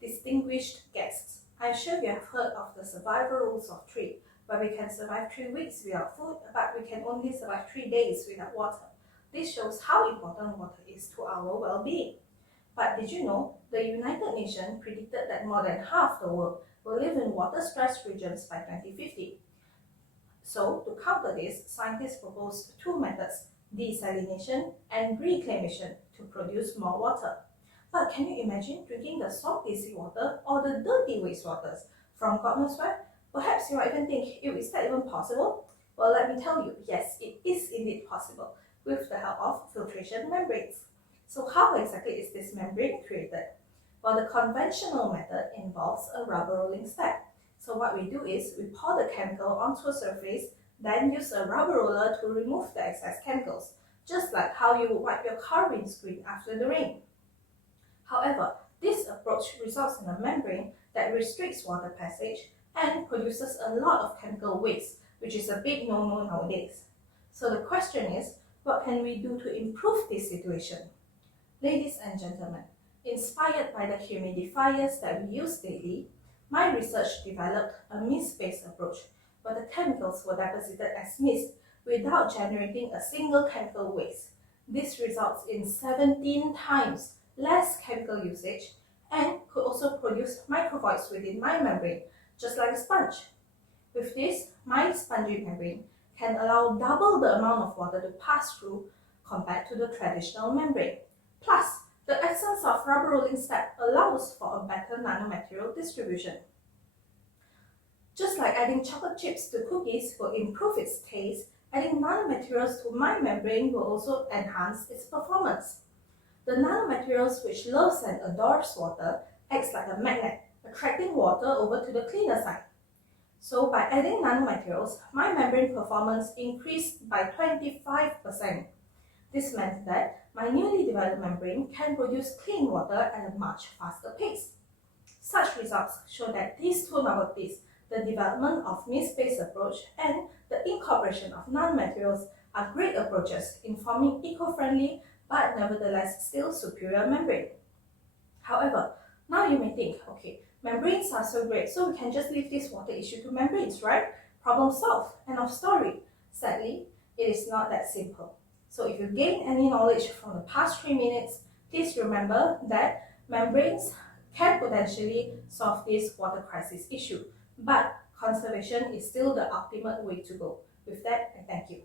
Distinguished guests, I'm sure you have heard of the survival rules of 3, where we can survive 3 weeks without food, but we can only survive 3 days without water. This shows how important water is to our well-being. But did you know the United Nations predicted that more than half the world will live in water-stressed regions by 2050? So, to counter this, scientists proposed 2 methods, desalination and reclamation, to produce more water. But can you imagine drinking the salty seawater or the dirty wastewaters from God knows where? Perhaps you might even think, is that even possible? Well, let me tell you, yes, it is indeed possible with the help of filtration membranes. So how exactly is this membrane created? Well, the conventional method involves a rubber rolling step. So what we do is we pour the chemical onto a surface, then use a rubber roller to remove the excess chemicals, just like how you would wipe your car windscreen after the rain. However, this approach results in a membrane that restricts water passage and produces a lot of chemical waste, which is a big no-no nowadays. So the question is, what can we do to improve this situation? Ladies and gentlemen, inspired by the humidifiers that we use daily, my research developed a mist-based approach where the chemicals were deposited as mist without generating a single chemical waste. This results in 17 times less chemical usage and could also produce microvoids within my membrane, just like a sponge. With this, my spongy membrane can allow double the amount of water to pass through compared to the traditional membrane. Plus, the absence of rubber rolling step allows for a better nanomaterial distribution. Just like adding chocolate chips to cookies will improve its taste, adding nanomaterials to my membrane will also enhance its performance. The nanomaterials, which loves and adores water, acts like a magnet, attracting water over to the cleaner side. So by adding nanomaterials, my membrane performance increased by 25%. This meant that my newly developed membrane can produce clean water at a much faster pace. Such results show that these 2 novelties, the development of mist-based approach and the incorporation of nanomaterials, are great approaches in forming eco-friendly but nevertheless still superior membrane. However, now you may think, okay, membranes are so great, so we can just leave this water issue to membranes, right? Problem solved, end of story. Sadly, it is not that simple. So if you gain any knowledge from the past 3 minutes, please remember that membranes can potentially solve this water crisis issue, but conservation is still the ultimate way to go. With that, I thank you.